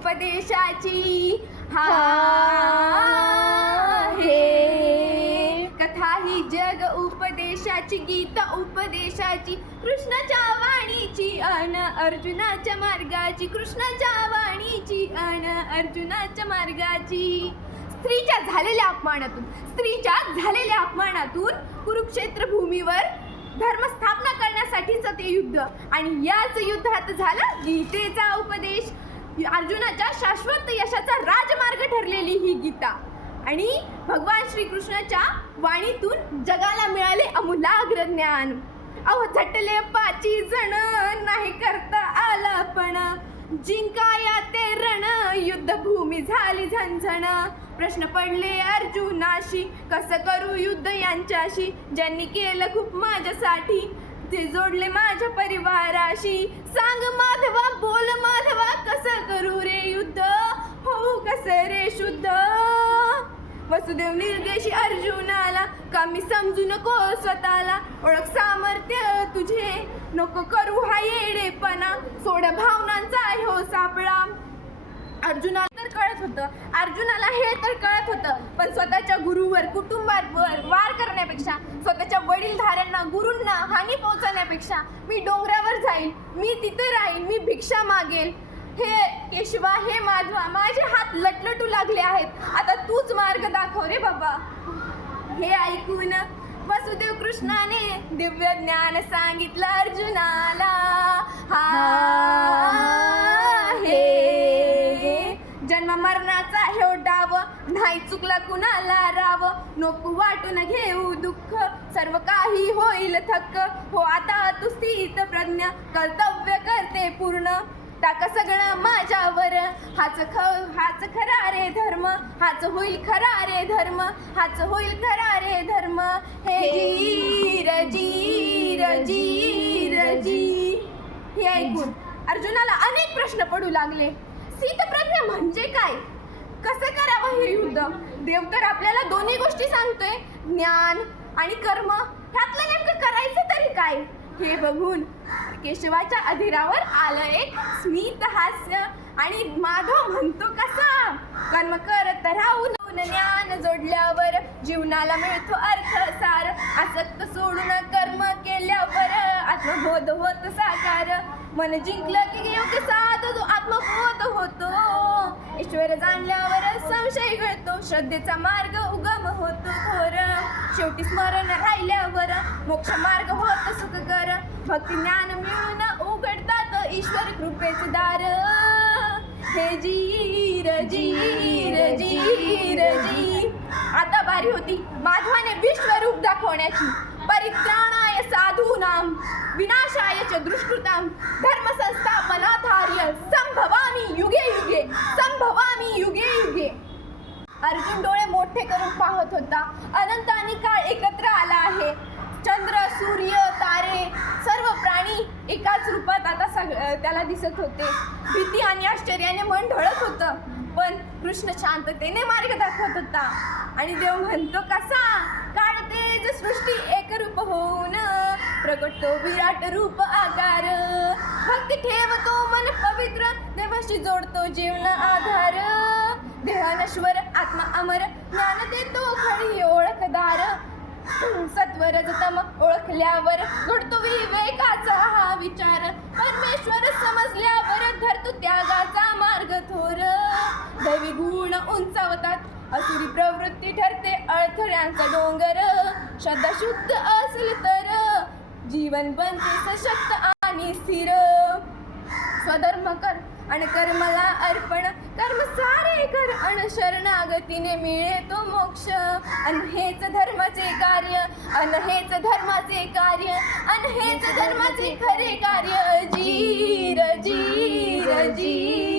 उपदेशाची हा हे कथा ही जग उपदेशाची, गीता उपदेशाची, कृष्णाच्या वाणीची अन अर्जुनाच्या मार्गाची, कृष्णाच्या वाणीची अन अर्जुनाच्या मार्गाची. स्त्रीच्या झालेल्या अपमानातून कुरुक्षेत्र भूमीवर धर्मस्थापना करण्यासाठीचं ते युद्ध, आणि याच युद्धात झाला गीतेचा उपदेश. अर्जुनाच्या शाश्वत यशाचा राजमार्ग ठरलेली ही गीता, आणि भगवान श्रीकृष्णाच्या वाणीतून जगाला मिळाले अमूलाग्र ज्ञान. अहो झटले 5 जण, नाही करता आला पण, जिंकाया ते रण, युद्धभूमी झाली झणझण. प्रश्न पडले अर्जुनाशी, कसं करू युद्ध यांच्याशी, ज्यांनी केलं खूप माझ्यासाठी, ते जोडले माझ्या परिवाराशी. सांग माधवा, बोल माधवा, कसं करू रे युद्ध, हो कसं रे शुद्ध. वसुदेव निर्देशी अर्जुनाला, का मी समजू नको स्वतःला, ओळख सामर्थ्य तुझे, नको करू हा येडेपणा, सोड भावनांचा हो सापळा. अर्जुनाला हे तर कळत होतं, पण स्वतःच्या गुरुवर, कुटुंबावर वार करण्यापेक्षा, स्वतःच्या वडीलधाऱ्यांना, गुरूंना हानी पोहोचवण्यापेक्षा, मी डोंगरावर जाईल, मी तिथे राहील, मी भिक्षा मागेल. हे केशवा, हे माधवा, माझे हात लटलटू लागले आहेत, आता तूच मार्ग दाखव रे बाबा. हे ऐकून वसुदेव कृष्णाने दिव्य ज्ञान सांगितलं अर्जुनाला. हा हे जन्म मरणाचा हे डाव, नाही चुकला कुणाला राव, नको वाटून घेऊ दुःख, सर्व काही होईल थक्क. हो आता तू स्थित प्रज्ञ, कर्तव्य करते पूर्ण, टाका सगळं माझ्यावर, हाच खरा रे धर्म, हाच होईल खरा रे धर्म, हाच होईल खरा रे धर्म. हे जीर जीर जीर जी. हे ऐकून अर्जुनाला अनेक प्रश्न पडू लागले. स्थितप्रज्ञ म्हणजे काय, कसं करावं हे युद्ध. देव तर आपल्याला दोन्ही गोष्टी सांगतोय, ज्ञान आणि कर्म, त्यातलं नेमकं करायचं तरी काय. हे बघून केशवाच्या अधीरावर आलं एक स्मित हास्य, आणि माधव म्हणतो कसा, कर्म करत राहून ज्ञान जोडल्यावर, जीवनाला मिळतो अर्थ सार, आसक्त सोडून कर्म केल्यावर, आत्मबोध होत साकार. मन जिंकलं की योग्य साधतो, आत्मबोध होतो, ईश्वर जाणल्यावर संशय गळतो, श्रद्धेचा मार्ग उगम होतो थोर, शेवटी स्मरण राहिल्यावर मोक्ष मार्ग होत सुखकर. भक्ती ज्ञान मिळून उघडतात ईश्वर कृपेचे दार. हे जीर जीर जीर जी. आता बारी होती माधवाने विश्वरूप दाखवण्याची. परित्राणाय साधूनाम, विनाशाय च दुष्कृताम, धर्म संस्थापनाधार्य, संभवामी युगे युगे, संभवामी युगे युगे. अर्जुन डोळे मोठे करून पाहत होता. अनंत आणि काळ एकत्र आला आहे. चंद्र, सूर्य, तारे, सर्व प्राणी एकाच रूपात आता त्याला दिसत होते. भीती आणि आश्चर्याने मन ढळत होतं, पण कृष्ण शांततेने मार्ग दाखवत होता. आणि देव म्हणतो कसा, काढतेज सृष्टी एकरूप होऊन, प्रगटतो विराट रूप आकार. भक्ती ठेवतो मन पवित्र, देवाशी जोडतो जीवन आधार. देह नश्वर, आत्मा अमर, ज्ञान देतो खरी ओळखदार. सत्वरजतम ओळखल्यावर घडतो विवेकाचा हा विचार. परमेश्वर समजल्यावर धरतो त्यागाचा मार्ग थोर. दैवी गुण उंचावतात, असुरी प्रवृत्ती ठरते अडथळ्यांचा डोंगर. श्रद्धा शुद्ध असेल तर जीवन बनते सशक्त आणि स्थिर. स्वधर्म कर आणि कर्मला अर्पण, कर्म सारे कर अन शरणागतीने मिळे तो मोक्ष. अन हेच धर्माचे कार्य, अन हेच धर्माचे कार्य, अन हेच धर्माचे खरे कार्य. जीर जीर जीर.